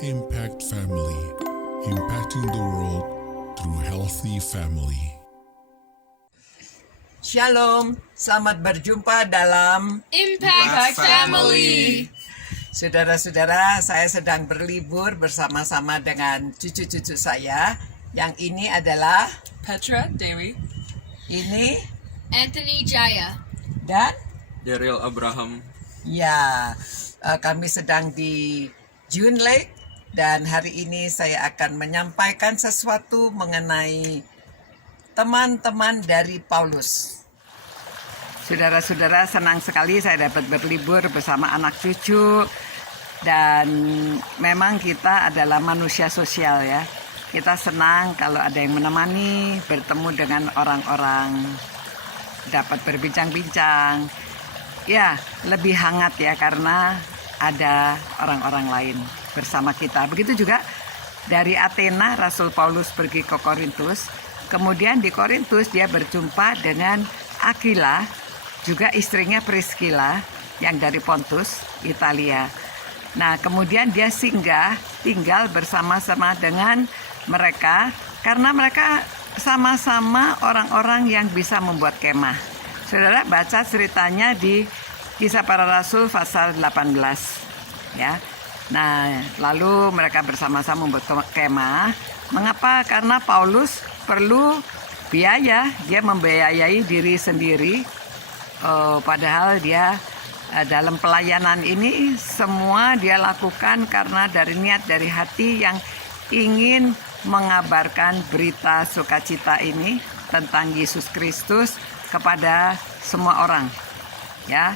Impact Family, impacting the world through healthy family. Shalom, selamat berjumpa dalam Impact Family. Saudara-saudara, saya sedang berlibur bersama-sama dengan cucu-cucu saya. Yang ini adalah Petra Dewi. ini Anthony Jaya. dan Daryl Abraham. ya, kami sedang di June Lake dan hari ini saya akan menyampaikan sesuatu mengenai teman-teman dari Paulus. Saudara-saudara, senang sekali saya dapat berlibur bersama anak cucu dan memang kita adalah manusia sosial ya. Kita senang kalau ada yang menemani, bertemu dengan orang-orang, dapat berbincang-bincang. Ya, lebih hangat ya karena ada orang-orang lain bersama kita. Begitu juga dari Athena, Rasul Paulus pergi ke Korintus. Kemudian di Korintus dia berjumpa dengan Aquila, juga istrinya Priscilla yang dari Pontus, Italia. Nah, kemudian dia singgah, tinggal bersama-sama dengan mereka karena mereka sama-sama orang-orang yang bisa membuat kemah. Saudara baca ceritanya di Kisah Para Rasul pasal 18 ya. Nah, lalu mereka bersama-sama membuat kemah. Mengapa? Karena Paulus perlu biaya, dia membiayai diri sendiri. Padahal dia dalam pelayanan ini semua dia lakukan karena dari niat, dari hati yang ingin mengabarkan berita sukacita ini tentang Yesus Kristus kepada semua orang, ya,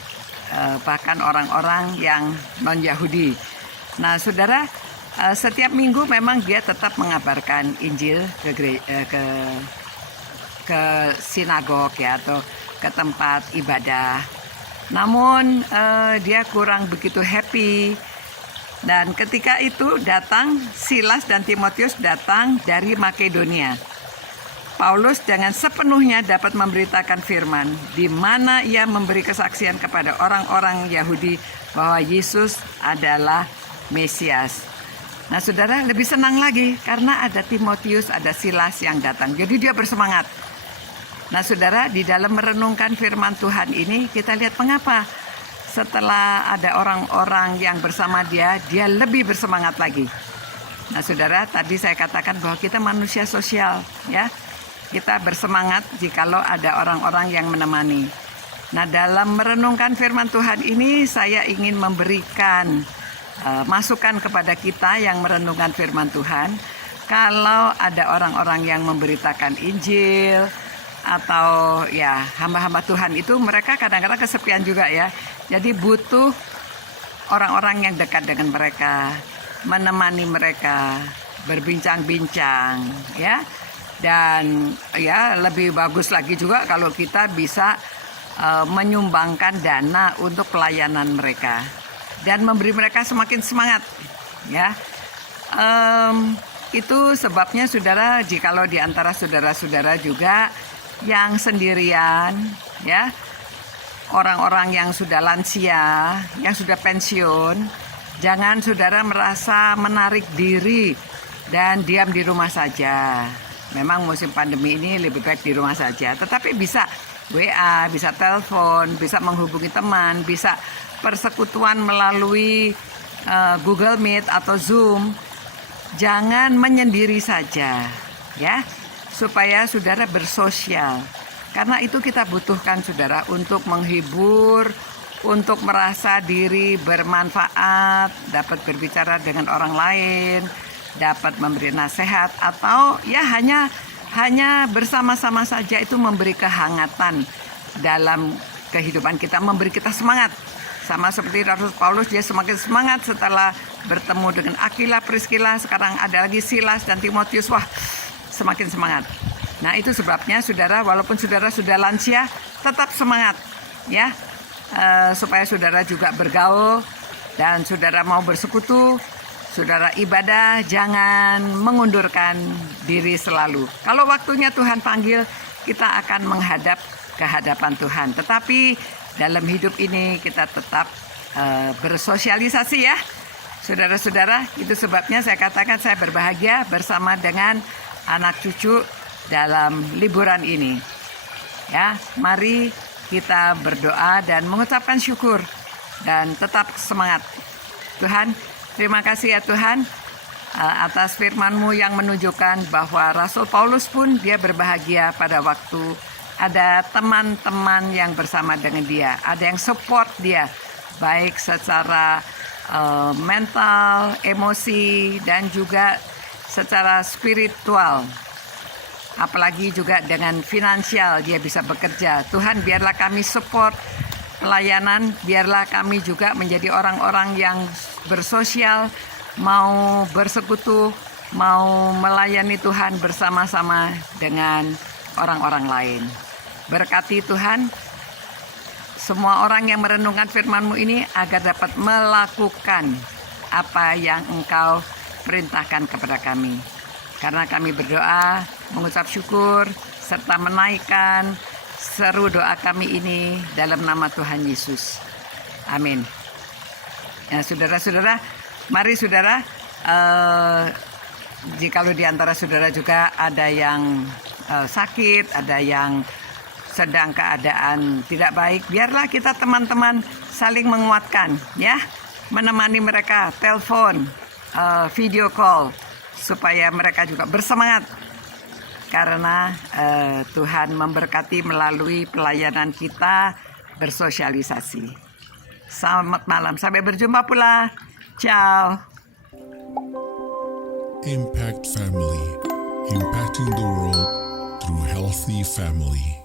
bahkan orang-orang yang non-Yahudi. Nah, saudara, setiap minggu memang dia tetap mengabarkan Injil ke sinagog ya atau ke tempat ibadah. Namun dia kurang begitu happy. Dan ketika itu datang Silas dan Timotius datang dari Makedonia. Paulus dengan sepenuhnya dapat memberitakan firman di mana ia memberi kesaksian kepada orang-orang Yahudi bahwa Yesus adalah Mesias. Nah, saudara, lebih senang lagi karena ada Timotius, ada Silas yang datang. Jadi dia bersemangat. Nah, saudara, di dalam merenungkan firman Tuhan ini kita lihat mengapa setelah ada orang-orang yang bersama dia lebih bersemangat lagi. Nah, saudara, tadi saya katakan bahwa kita manusia sosial, ya. Kita bersemangat jikalau ada orang-orang yang menemani. Nah, dalam merenungkan firman Tuhan ini saya ingin memberikan masukan kepada kita yang merenungkan firman Tuhan. Kalau ada orang-orang yang memberitakan Injil atau ya hamba-hamba Tuhan itu mereka kadang-kadang kesepian juga ya. Jadi butuh orang-orang yang dekat dengan mereka, menemani mereka, berbincang-bincang ya. Dan ya lebih bagus lagi juga kalau kita bisa menyumbangkan dana untuk pelayanan mereka dan memberi mereka semakin semangat ya. Itu sebabnya saudara, jikalau di antara saudara-saudara juga yang sendirian ya, orang-orang yang sudah lansia, yang sudah pensiun, jangan saudara merasa menarik diri dan diam di rumah saja. Memang musim pandemi ini lebih baik di rumah saja, tetapi bisa WA, bisa telepon, bisa menghubungi teman, bisa persekutuan melalui Google Meet atau Zoom. Jangan menyendiri saja ya, supaya saudara bersosial. Karena itu kita butuhkan saudara untuk menghibur, untuk merasa diri bermanfaat, dapat berbicara dengan orang lain, dapat memberi nasihat, atau ya hanya bersama-sama saja itu memberi kehangatan dalam kehidupan kita, memberi kita semangat. Sama seperti Rasul Paulus, dia semakin semangat setelah bertemu dengan Aquila, Priscilla, sekarang ada lagi Silas dan Timotius. Wah, semakin semangat. Nah, itu sebabnya saudara, walaupun saudara sudah lansia, tetap semangat ya, supaya saudara juga bergaul dan saudara mau bersekutu, saudara ibadah, jangan mengundurkan diri selalu. Kalau waktunya Tuhan panggil, kita akan menghadap ke hadapan Tuhan. Tetapi dalam hidup ini kita tetap bersosialisasi ya, Saudara-saudara, itu sebabnya saya katakan saya berbahagia bersama dengan anak cucu dalam liburan ini. Ya, mari kita berdoa dan mengucapkan syukur dan tetap semangat. Tuhan, terima kasih ya Tuhan atas firman-Mu yang menunjukkan bahwa Rasul Paulus pun dia berbahagia pada waktu ada teman-teman yang bersama dengan dia, ada yang support dia, baik secara mental, emosi, dan juga secara spiritual. Apalagi juga dengan finansial dia bisa bekerja. Tuhan, biarlah kami support pelayanan, biarlah kami juga menjadi orang-orang yang bersosial, mau bersekutu, mau melayani Tuhan bersama-sama dengan orang-orang lain. Berkati Tuhan semua orang yang merenungkan firman-Mu ini agar dapat melakukan apa yang Engkau perintahkan kepada kami. Karena kami berdoa, mengucap syukur, serta menaikkan seru doa kami ini dalam nama Tuhan Yesus. Amin. Ya, saudara-saudara, mari saudara, jikalau di antara saudara juga ada yang sakit, ada yang sedang keadaan tidak baik, biarlah kita teman-teman saling menguatkan, ya, menemani mereka, telepon, video call, supaya mereka juga bersemangat, karena Tuhan memberkati melalui pelayanan kita bersosialisasi. Selamat malam, sampai berjumpa pula, ciao. Impact Family, impacting the world through healthy family.